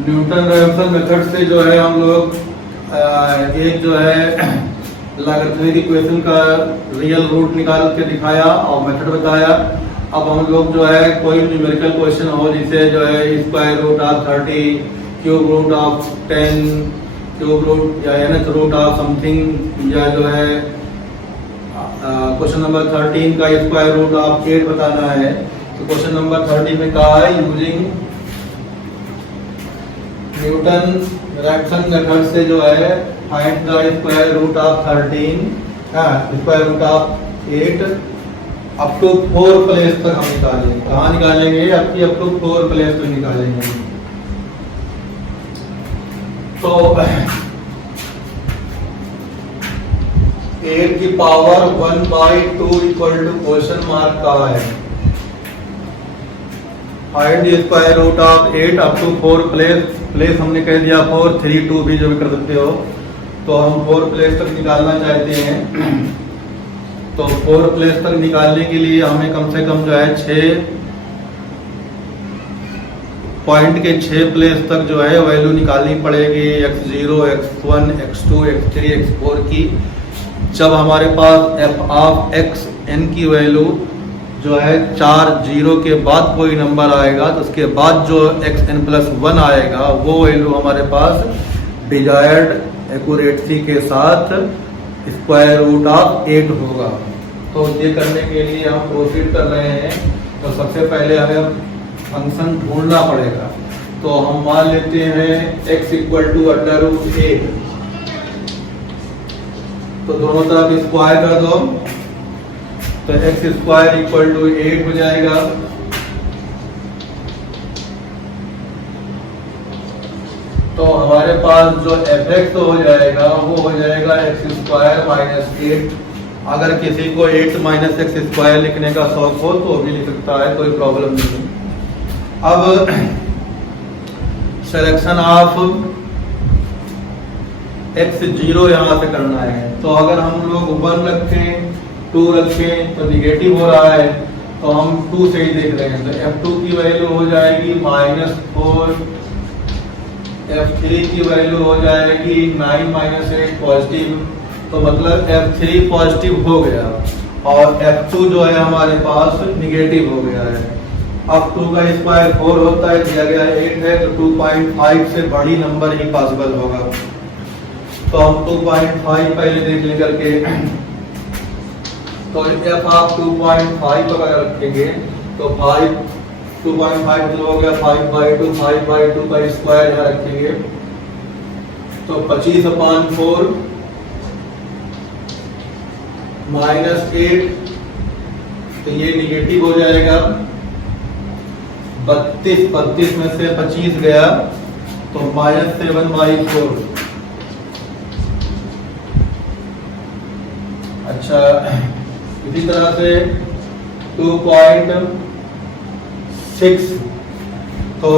Newton Raphson method से जो है हम लोग एक जो है लॉगरिथमिक इक्वेशन का रियल रूट निकाल के दिखाया और मेथड बताया। अब हम लोग जो है कोई न्यूमेरिकल क्वेश्चन हो जिसे जो है square root of 30, cube root of 10, cube root या nth रूट ऑफ समथिंग, या जो है क्वेश्चन नंबर 13 का स्क्वायर रूट ऑफ 8 बताना है। तो क्वेश्चन नंबर 30 में कहा है यूजिंग न्यूटन रैफसन मेथड से जो है find the square root of 13, square root of 8 up to 4 place तक हम निकालेंगे। कहाँ निकालेंगे? अप टू 4 प्लेस तक निकालेंगे। तो 8 की power 1/2 equal to question mark का है। Find the square root of 8 up to 4 place हमने कह दिया 4, 3, 2 भी जो भी कर सकते हो। तो हम 4 प्लेस तक निकालना चाहते हैं। तो 4 प्लेस तक निकालने के लिए हमें कम से कम जो है 6 पॉइंट के 6 प्लेस तक जो है वैल्यू निकालनी पड़ेगी, x0, x1, x2, x3, x4 की। जब हमारे पास f ऑफ x n की वैल्यू जो है 4 0 के बाद कोई नंबर आएगा तो उसके बाद जो xn+1 आएगा वो वैल्यू हमारे पास डिजायर्ड एक्यूरेसी के साथ स्क्वायर रूट ऑफ 8 होगा। तो ये करने के लिए हम प्रोसीड कर रहे हैं। तो सबसे पहले हमें फंक्शन ढूंढना पड़ेगा। तो हम मान लेते हैं x = √8। तो दोनों तरफ स्क्वायर कर दो तो x² = 8 हो जाएगा। तो हमारे पास जो fx हो जाएगा वो हो जाएगा x² - 8। अगर किसी को 8 - x² लिखने का शौक हो तो भी लिख सकता है, कोई प्रॉब्लम नहीं। अब सिलेक्शन ऑफ x0 यहाँ से करना है। तो अगर हम लोग 1 रखें, 2 रखें तो निगेटिव हो रहा है, तो हम 2 से ही देख रहे हैं। तो f2 की वैल्यू हो जाएगी -4, f3 की वैल्यू हो जाएगी 9 - 8 पॉजिटिव। तो मतलब f3 पॉजिटिव हो गया और f2 जो है हमारे पास निगेटिव हो गया है। अब 2 का स्क्वायर 4 होता है, दिया गया 8 है, तो 2.5 से बड़ी नंबर ही पॉसिबल होगा। तो हम 2.5 पहले देख लें करके। तो f आप 2.5 अगर रखेंगे तो 2.5 जो हो गया 5/2, 5/2 का स्क्वायर यहाँ रखेंगे तो 25/4 -8, तो ये निगेटिव हो जाएगा। 32 में से 25 गया तो -7/4। अच्छा, इसी तरह से 2.6 तो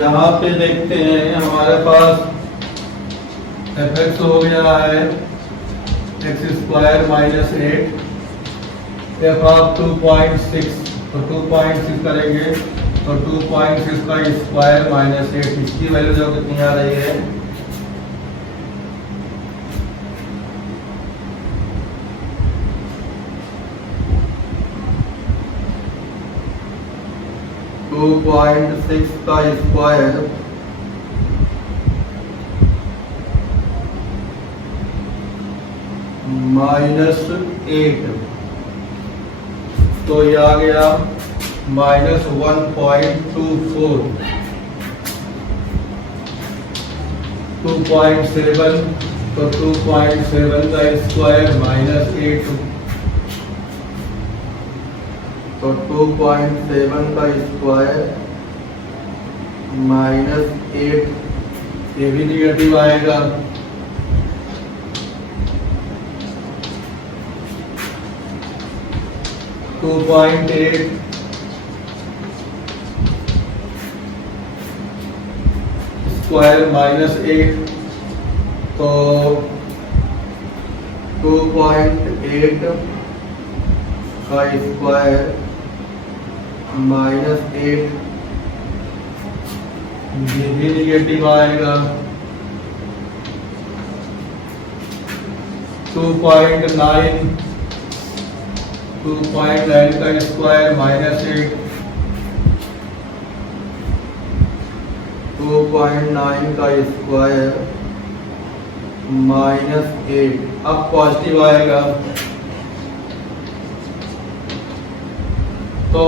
यहाँ पे देखते हैं हमारे पास fx हो गया है x² - 8, f ऑफ 2.6। तो 2.6 करेंगे तो 2.6 का स्क्वायर -8, इसकी वैल्यू जो कितनी आ रही है 2.6 का स्क्वायर -8, तो ये आ गया -1.24। 2.7 तो 2.7 का स्क्वायर -8, तो 2.7 का स्क्वायर -8, ये भी निगेटिव आएगा। (2.8) स्क्वायर -8, तो 2.8 का स्क्वायर -8 ये भी निगेटिव आएगा। 2.9 का स्क्वायर -8 2.9 का स्क्वायर -8 अब पॉजिटिव आएगा। तो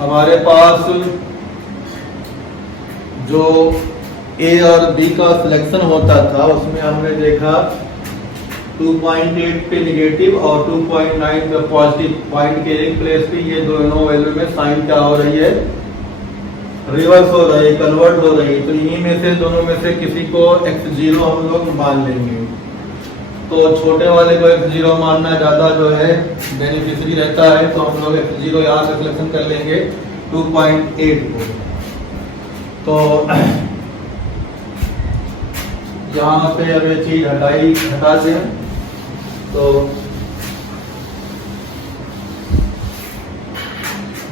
हमारे पास जो ए और बी का सिलेक्शन होता था उसमें हमने देखा 2.8 पे निगेटिव और 2.9 पे पॉजिटिव पॉइंट के एक प्लेस पे ये दोनों वैल्यू में साइन क्या हो रही है, रिवर्स हो रही है, कन्वर्ट हो रही है। तो इन्हीं में से दोनों में से किसी को x0 हम लोग मान लेंगे। तो छोटे वाले को x0 मानना ज्यादा जो है बेनिफिशियरी रहता है, तो हम लोग x0 यहाँ से सिलेक्शन कर लेंगे 2.8 को। तो यहाँ पे अब ये चीज हटा दें तो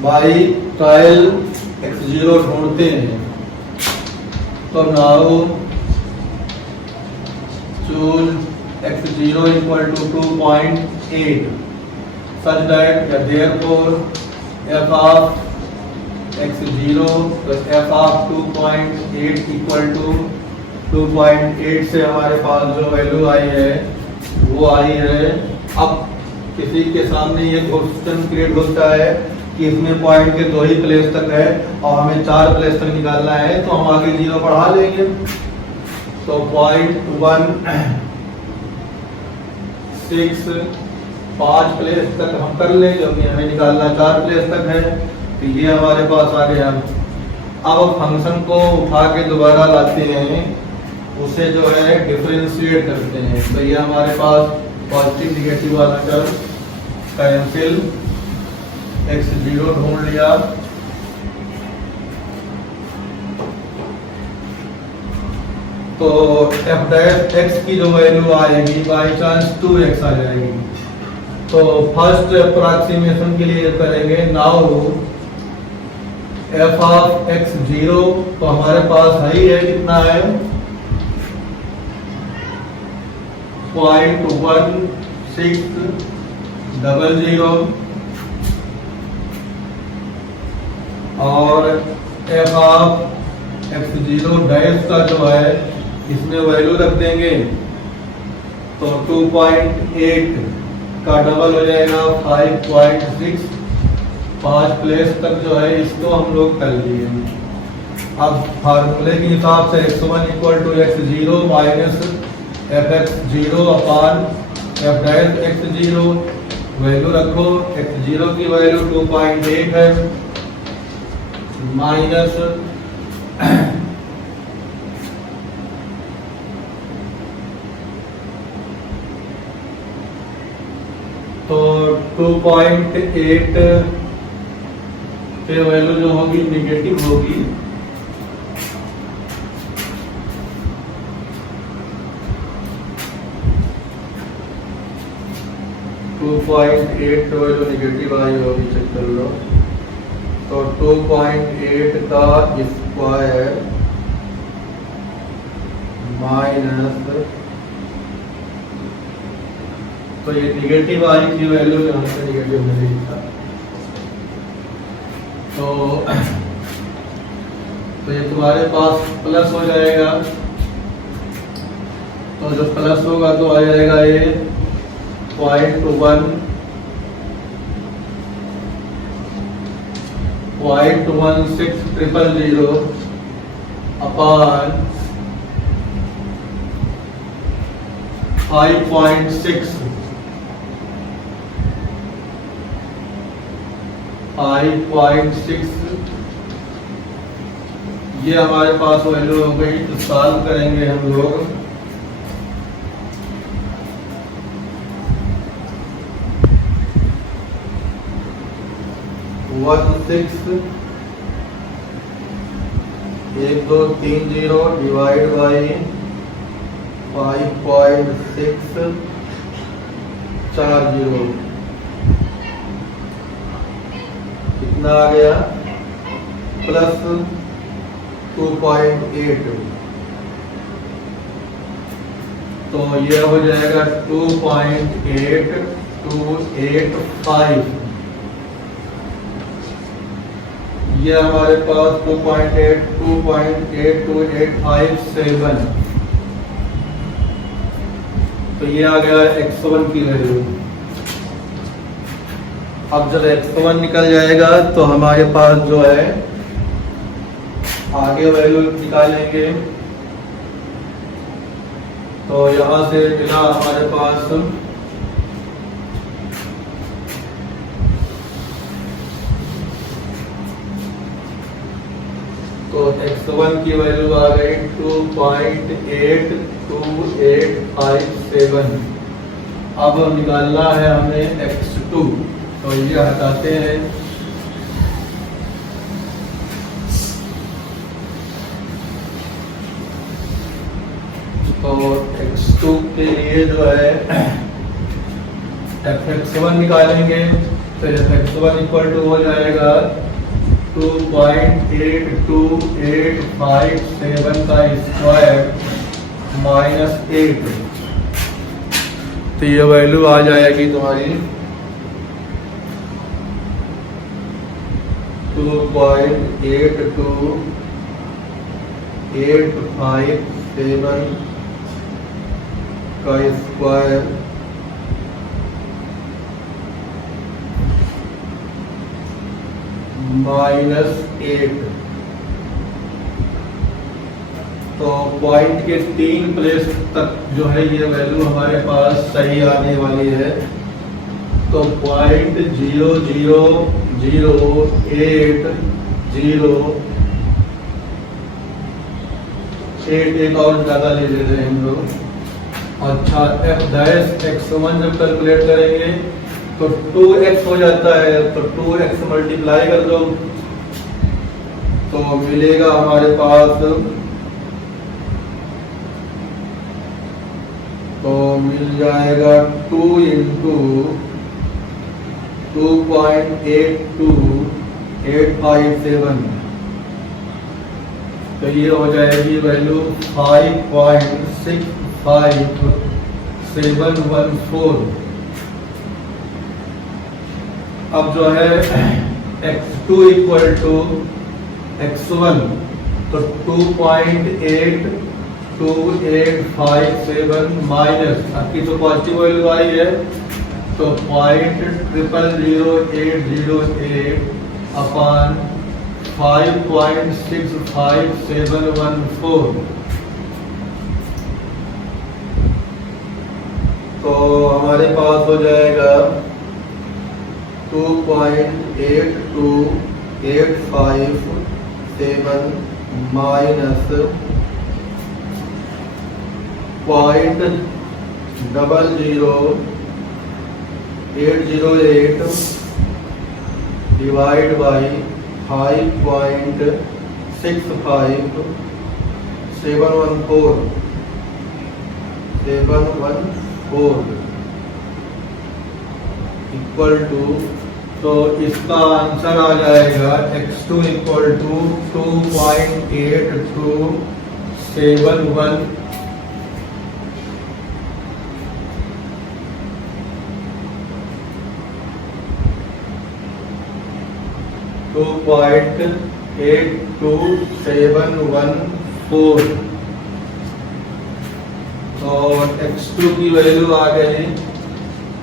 बाई ट्रायल x0 ढूंढते हैं। तो now choose x0 equal to 2.8 such that therefore f of x0 plus f of 2.8 equal to 2.8 से हमारे पास जो वैल्यू आई है वो आई है। अब किसी के सामने ये क्वेश्चन क्रिएट होता है कि इसमें पॉइंट के 2 ही प्लेस तक है और हमें 4 प्लेस तक निकालना है, तो हम आगे 0 बढ़ा लेंगे। तो 0.16 5 प्लेस तक हम कर लें, क्योंकि हमें निकालना 4 प्लेस तक है। तो ये हमारे पास आ गया। अब फंक्शन को उठा के दोबारा लाते हैं, उसे जो है डिफरेंशिएट करते हैं। तो ये हमारे पास पॉजिटिव निगेटिव वाला टर्म कैंसिल, x0 ढूंढ लिया। तो f डैश x की जो वैल्यू आएगी बाई चांस 2x आ जाएगी। तो फर्स्ट अप्रोक्सीमेशन के लिए करेंगे। नाउ f ऑफ x0 तो हमारे पास है ही है, कितना है 0.1600 और f ऑफ x0 डैश का जो है इसमें वैल्यू रख देंगे। तो 2.8 का डबल हो जाएगा 5.6 5 प्लेस तक जो है इसको हम लोग कर लिए। अब फार्मूले के हिसाब से x1 equal to x0 minus fx0 upon f dash x0 value रखो। x0 की वैल्यू 2.8 है माइनस तो 2.8 पे वैल्यू जो होगी निगेटिव होगी। टू 2.8 तो वैल्यू निगेटिव आई होगी, चेक कर लो। तो 2.8 का स्क्वायर माइनस, तो ये निगेटिव आई थी वैल्यू, यहाँ से निगेटिव मिली था। तो ये तुम्हारे पास प्लस हो जाएगा। तो जो प्लस होगा तो आ जाएगा ये 0.16000 अपॉन 5.6 ये हमारे पास वैल्यू हो गई। तो सॉल्व करेंगे हम लोग। वन 1 2 3 0 डिवाइड बाई 5.640 कितना आ गया प्लस 2.8, तो ये हो जाएगा 2.8285। ये हमारे पास 2.8285.7, तो ये आ गया x1 की वैल्यू। अब जब x1 निकल जाएगा तो हमारे पास जो है आगे वैल्यू निकालेंगे। तो यहाँ से मिला हमारे पास तो x1 की वैल्यू आ गई 2.8285.7। अब निकालना है हमें x2, तो ये हटाते हैं। तो x2 के लिए जो है fx1 निकालेंगे, तो fx1 इक्वल टू हो जाएगा 2.8285.7 का स्क्वायर माइनस 8, तो ये वैल्यू आ जाएगी तुम्हारी 2.8285.7 का स्क्वायर माइनस 8। तो पॉइंट के 3 प्लेस तक जो है ये वैल्यू हमारे पास सही आने वाली है। तो 0.00808 एक और ज़्यादा ले लेते हैं हम लोग। अच्छा, f डैश x1 जब कैलकुलेट करेंगे तो 2x हो जाता है, तो 2x मल्टीप्लाई कर दो तो मिलेगा हमारे पास, तो मिल जाएगा 2 इंटू 2.8285.7, तो ये हो जाएगी वैल्यू 5.65714। अब जो है x2 इक्वल टू x1, तो 2.8285.7 माइनस, आपकी तो पॉजिटिव वैल्यू आई है, तो 0.000808 अपॉन 5.65714, तो हमारे पास हो जाएगा 2.8285.7 minus 0.00808 divide by 5.65714 equal to, तो इसका आंसर आ जाएगा x2 इक्वल टू 2.8271 2.82714। और x2 की वैल्यू आ गई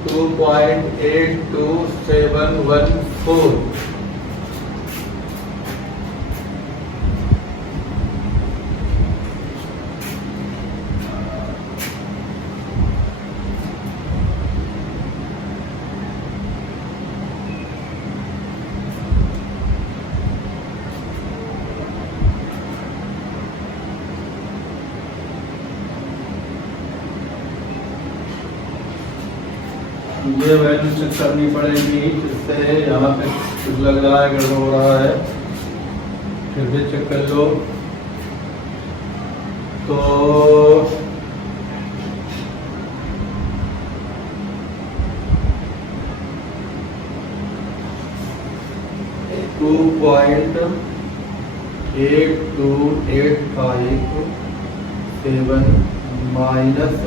2.82714। ये वैल्यू चेक करनी पड़ेगी, जिससे यहाँ पे कुछ लग रहा है, गड़बड़ हो रहा है, फिर भी चेक कर लो। तो 2.8285 माइनस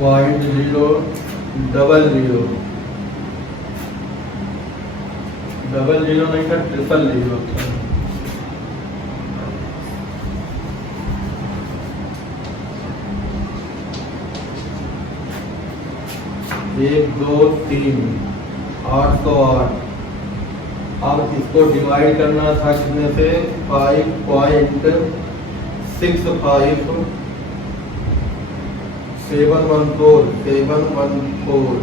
0.000 नहीं था, 000 था। एक, दो, तीन, 808। अब इसको डिवाइड करना था कितने से? 5.65714।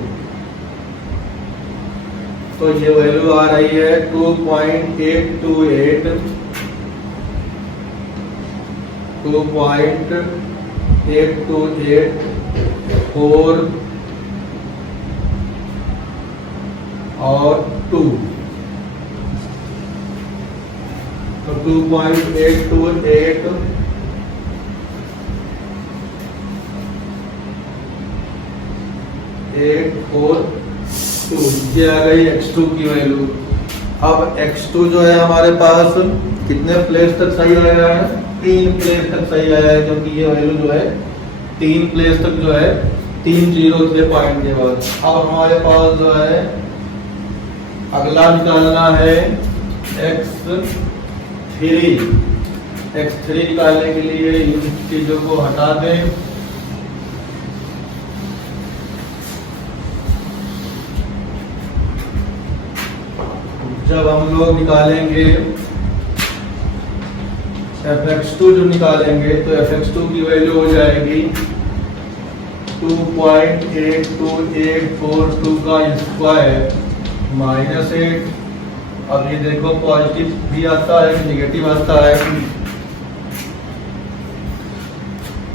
तो ये वैल्यू आ रही है 2.828 और 2। तो 2.828 842 ये आ गई x2 की वैल्यू। अब x2 जो है हमारे पास कितने प्लेस तक सही आया है? 3 प्लेस तक सही आया है, क्योंकि ये वैल्यू जो है 3 प्लेस तक जो है 3 जीरो थे पॉइंट के बाद। अब हमारे पास जो है अगला निकालना है x3 निकालने के लिए इन चीजों को हटा दें। जब हम लोग निकालेंगे fx2 जो निकालेंगे तो fx2 की वैल्यू हो जाएगी 2.82842 का स्क्वायर माइनस 8। अब ये देखो पॉजिटिव भी आता है, निगेटिव आता है।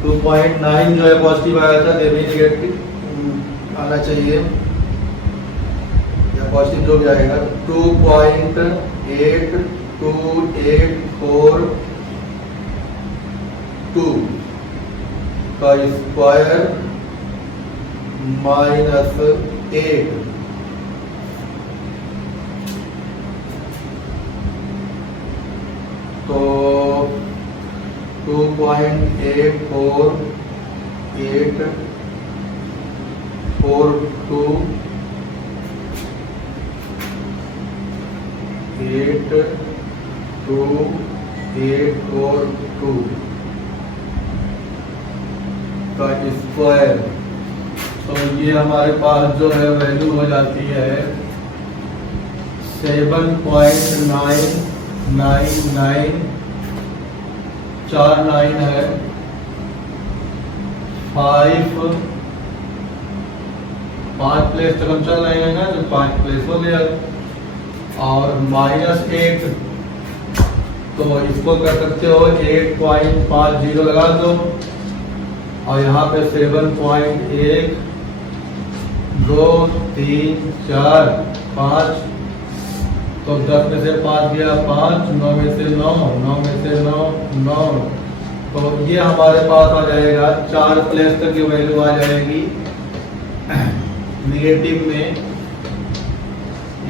2.9 जो है पॉजिटिव आया था, देवी निगेटिव आना चाहिए या पॉजिटिव जो भी आएगा। 2.82842 का स्क्वायर माइनस 8। तो 2.84842 82842 का स्क्वायर। तो ये हमारे पास जो है वैल्यू हो जाती है 7.99949 है। 5 प्लेस तक हम चल रहे हैं ना, तो 5 प्लेस हो गया। और माइनस 8, तो इसको कर सकते हो 8.50 लगा दो, और यहाँ पे 7.1 2 3 4 5। तो 10 में से 5 गया 5, 9 में से 9, 9 में से 9 9। तो ये हमारे पास आ जाएगा 4 प्लेस तक की वैल्यू आ जाएगी निगेटिव में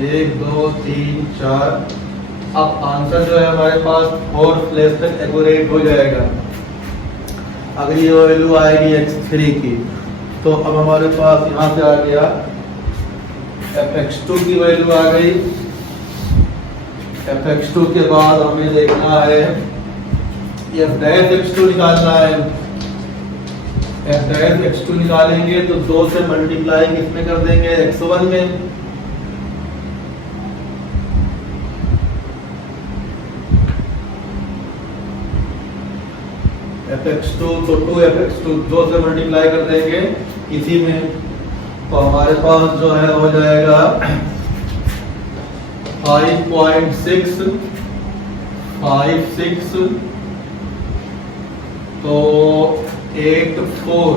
1 2 3 4। अब आंसर जो है हमारे पास 4 प्लेस तक एक्यूरेट हो जाएगा। अगली वैल्यू आएगी x3 की। तो अब हमारे पास यहाँ से आ गया fx2 की वैल्यू आ गई। fx2 के बाद हमें देखना है f'(x2) निकालना है। f'(x2) निकालेंगे तो 2 से मल्टीप्लाई किसमें कर देंगे? x1 में। fx2 तो 2fx2 2 से मल्टीप्लाई कर देंगे इसी में। तो हमारे पास जो है हो जाएगा 5.656। तो 84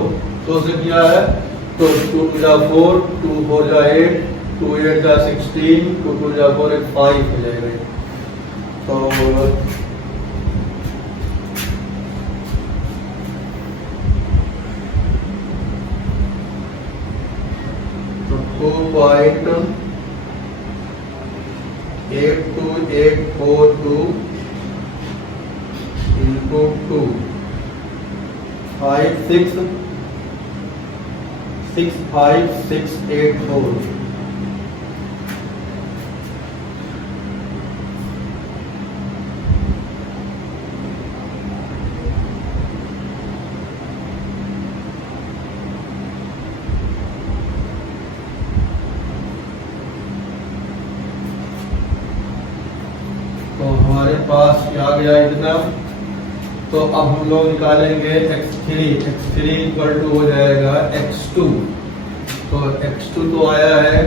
2 से किया है, तो 2 जा 4, 2 4 जा 8, 2 8 जा 16, 2 2 जा 4 8 5 हो जाएगा। तो 2.828 82842 into 2 5665684। तो हमारे पास क्या गया इतना। तो अब हम लोग निकालेंगे x3 इक्वल टू हो जाएगा x2। तो x2 तो आया है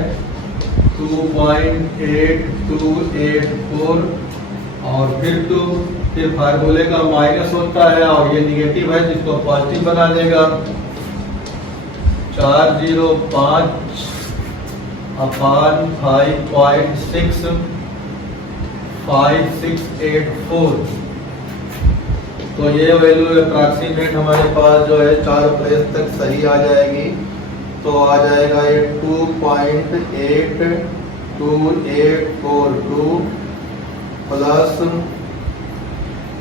2.8284 और फिर फार्मूले का माइनस होता है और ये निगेटिव है जिसको पॉजिटिव बना देगा। 405 अपान 5.65684। तो ये वैल्यू अप्रॉक्सीमेट हमारे पास जो है 4 प्लेस तक सही आ जाएगी। तो आ जाएगा ये 2.82842 प्लस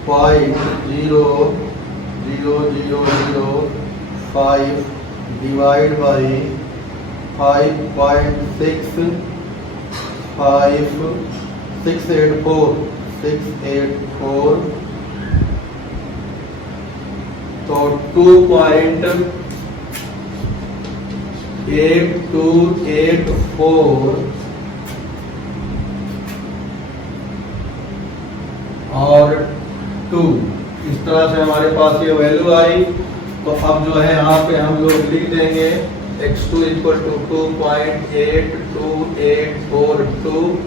5.0005 डिवाइड बाई 5.684 तो 2.8284 और 2 इस तरह से हमारे पास ये वैल्यू आई। तो अब जो है यहाँ पे हम लोग लिख देंगे x2 इक्वल टू 2.82842।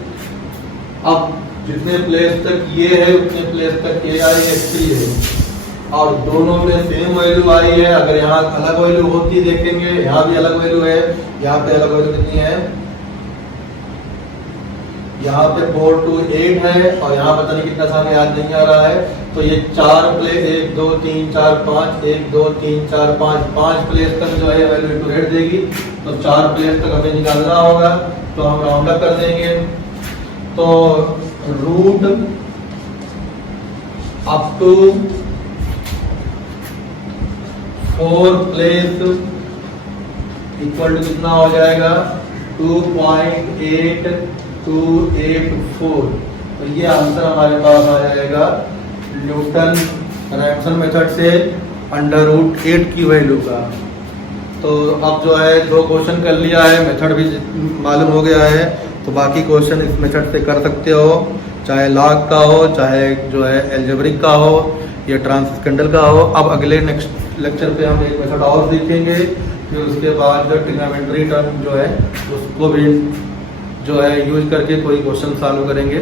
अब जितने प्लेस तक ये है उतने प्लेस तक ये आई x3 है और दोनों में सेम वैल्यू आई है। अगर यहाँ अलग वैल्यू होती देखेंगे, यहाँ भी अलग वैल्यू है, यहाँ पे अलग वैल्यू कितनी है, यहाँ पे 428 है और यहाँ पता नहीं कितना सामने याद नहीं आ रहा है। तो ये 4 प्लेस 1 2 3 4 5 1 2 3 4 5 प्लेस तक जो है वैल्यू एक्यूरेट देगी। तो 4 प्लेस तक हमें निकालना होगा। तो हम राउंड अप कर देंगे। तो root up to 4 place equal to कितना हो जाएगा 2.8284। तो ये आंसर हमारे पास आ जाएगा न्यूटन रैप्सन मेथड से √8 की वैल्यू का। तो अब जो है 2 क्वेश्चन कर लिया है, मेथड भी मालूम हो गया है। तो बाकी क्वेश्चन इस मेथड से कर सकते हो, चाहे लॉग का हो, चाहे जो है एल्जेब्रिक का हो या ट्रांसेंडेंटल का हो। अब अगले नेक्स्ट लेक्चर पे हम एक मेथड और सीखेंगे, फिर उसके बाद जो ट्रिग्नोमेट्री टर्म जो है उसको भी जो है यूज करके कोई क्वेश्चन सॉल्व करेंगे।